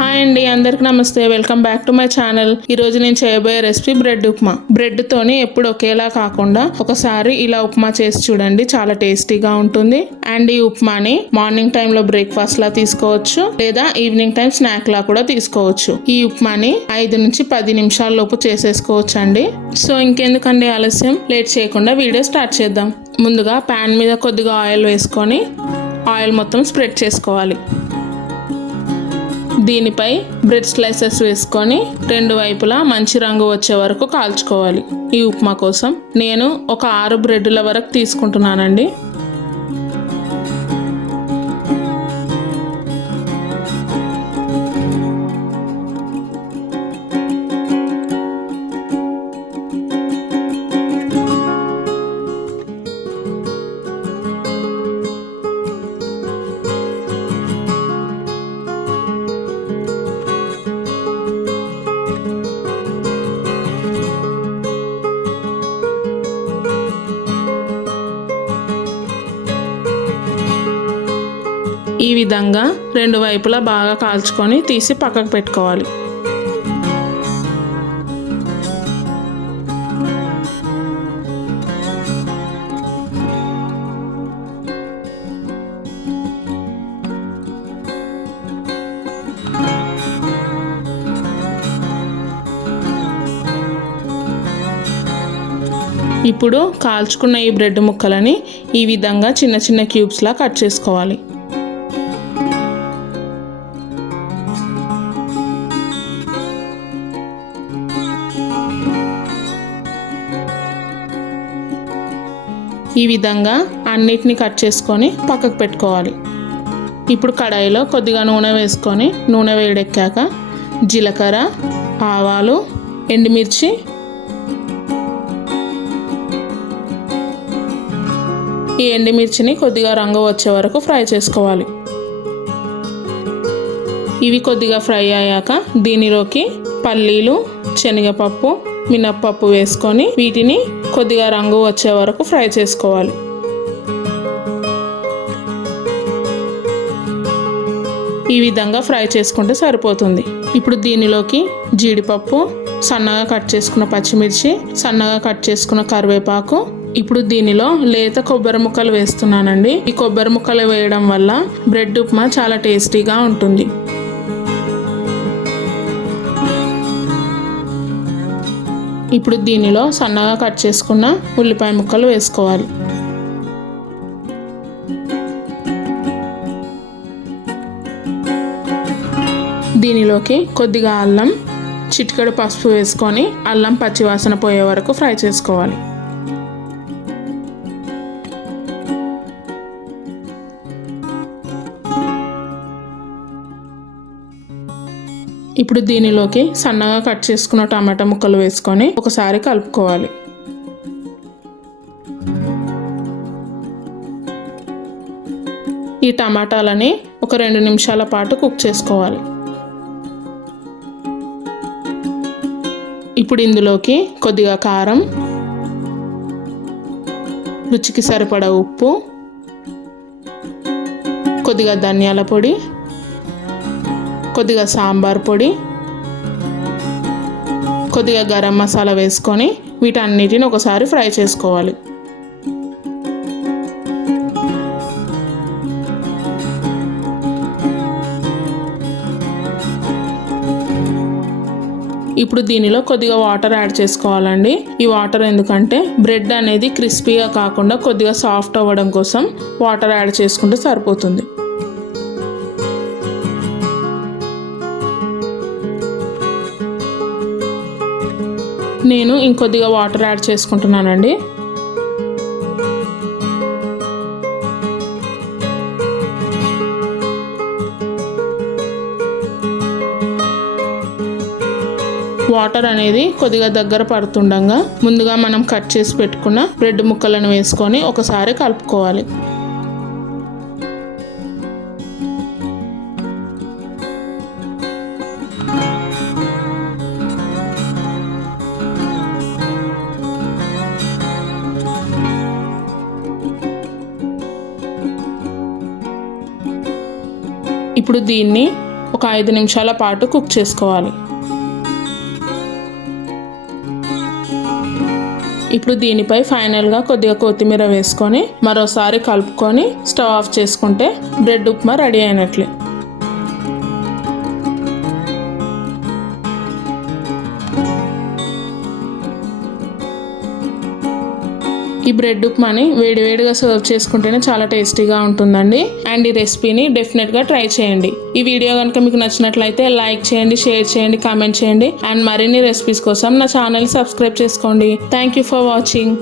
Hi అండి, అందరికి నమస్తే. Welcome back to my channel. ఈ రోజు నేను చేయబోయే రెసిపీ బ్రెడ్ ఉప్మా. బ్రెడ్ తోని ఎప్పుడు ఒకేలా కాకుండా ఒకసారి ఇలా ఉప్మా చేసి చూడండి, చాలా టేస్టీగా ఉంటుంది. అండ్ ఈ ఉప్మాని మార్నింగ్ టైమ్ లో బ్రేక్ఫాస్ట్ లా తీసుకోవచ్చు, లేదా ఈవినింగ్ టైం స్నాక్ లా కూడా తీసుకోవచ్చు. ఈ ఉప్మాని 5 నుంచి 10 నిమిషాల లోపు చేసేసుకోవచ్చు అండి. సో ఇంకెందుకండి ఆలస్యం, లేట్ చేయకుండా వీడియో స్టార్ట్ చేద్దాం. ముందుగా ప్యాన్ మీద కొద్దిగా ఆయిల్ వేసుకొని ఆయిల్ మొత్తం స్ప్రెడ్ చేసుకోవాలి. దీనిపై బ్రెడ్ స్లైసెస్ వేసుకొని 2 వైపులా మంచి రంగు వచ్చే వరకు కాల్చుకోవాలి. ఈ ఉప్మా కోసం నేను ఒక 6 బ్రెడ్ల వరకు తీసుకుంటున్నానండి. ఈ విధంగా 2 వైపులా బాగా కాల్చుకొని తీసి పక్కకు పెట్టుకోవాలి. ఇప్పుడు కాల్చుకున్న ఈ బ్రెడ్ ముక్కలని ఈ విధంగా చిన్న చిన్న క్యూబ్స్ లా కట్ చేసుకోవాలి. ఈ విధంగా అన్నిటిని కట్ చేసుకొని పక్కకు పెట్టుకోవాలి. ఇప్పుడు కడాయిలో కొద్దిగా నూనె వేసుకొని నూనె వేడెక్కాక జీలకర్ర, ఆవాలు, ఎండుమిర్చి, ఈ ఎండుమిర్చిని కొద్దిగా రంగు వచ్చే వరకు ఫ్రై చేసుకోవాలి. ఇవి కొద్దిగా ఫ్రై అయ్యాక దీనిలోకి పల్లీలు, శనగపప్పు, మినప్పప్పు వేసుకొని వీటిని కొద్దిగా రంగు వచ్చే వరకు ఫ్రై చేసుకోవాలి. ఈ విధంగా ఫ్రై చేసుకుంటే సరిపోతుంది. ఇప్పుడు దీనిలోకి జీడిపప్పు, సన్నగా కట్ చేసుకున్న పచ్చిమిర్చి, సన్నగా కట్ చేసుకున్న కరివేపాకు, ఇప్పుడు దీనిలో లేత కొబ్బరి ముక్కలు వేస్తున్నానండి. ఈ కొబ్బరి ముక్కలు వేయడం వల్ల బ్రెడ్ ఉప్మా చాలా టేస్టీగా ఉంటుంది. ఇప్పుడు దీనిలో సన్నగా కట్ చేసుకున్న ఉల్లిపాయ ముక్కలు వేసుకోవాలి. దీనిలోకి కొద్దిగా అల్లం, చిటికెడు పసుపు వేసుకొని అల్లం పచ్చివాసన పోయే వరకు ఫ్రై చేసుకోవాలి. ఇప్పుడు దీనిలోకి సన్నగా కట్ చేసుకున్న టమాటా ముక్కలు వేసుకొని ఒకసారి కలుపుకోవాలి. ఈ టమాటాలని ఒక 2 నిమిషాల పాటు కుక్ చేసుకోవాలి. ఇప్పుడు ఇందులోకి కొద్దిగా కారం, రుచికి సరిపడా ఉప్పు, కొద్దిగా ధనియాల పొడి, కొద్దిగా సాంబార్ పొడి, కొద్దిగా గరం మసాలా వేసుకొని వీటన్నిటిని ఒకసారి ఫ్రై చేసుకోవాలి. ఇప్పుడు దీనిలో కొద్దిగా వాటర్ యాడ్ చేసుకోవాలండి. ఈ వాటర్ ఎందుకంటే బ్రెడ్ అనేది క్రిస్పీగా కాకుండా కొద్దిగా సాఫ్ట్ అవ్వడం కోసం వాటర్ యాడ్ చేసుకుంటే సరిపోతుంది. నేను ఇంకొద్దిగా వాటర్ యాడ్ చేసుకుంటున్నానండి. వాటర్ అనేది కొద్దిగా దగ్గర పడుతుండగా ముందుగా మనం కట్ చేసి పెట్టుకున్న బ్రెడ్ ముక్కలను వేసుకొని ఒకసారి కలుపుకోవాలి. ఇప్పుడు దీన్ని ఒక 5 నిమిషాల పాటు కుక్ చేసుకోవాలి. ఇప్పుడు దీనిపై ఫైనల్గా కొద్దిగా కొత్తిమీర వేసుకొని మరోసారి కలుపుకొని స్టవ్ ఆఫ్ చేసుకుంటే బ్రెడ్ ఉప్మా రెడీ అయినట్లే. ఈ బ్రెడ్ ఉప్మాని వేడివేడిగా సర్వ్ చేసుకుంటేనే చాలా టేస్టీగా ఉంటుందండి. అండ్ ఈ రెసిపీని డెఫినెట్గా ట్రై చేయండి. ఈ వీడియో కనుక మీకు నచ్చినట్లయితే లైక్ చేయండి, షేర్ చేయండి, కామెంట్ చేయండి. అండ్ మరిన్ని రెసిపీస్ కోసం నా ఛానల్ సబ్స్క్రైబ్ చేసుకోండి. Thank you for watching.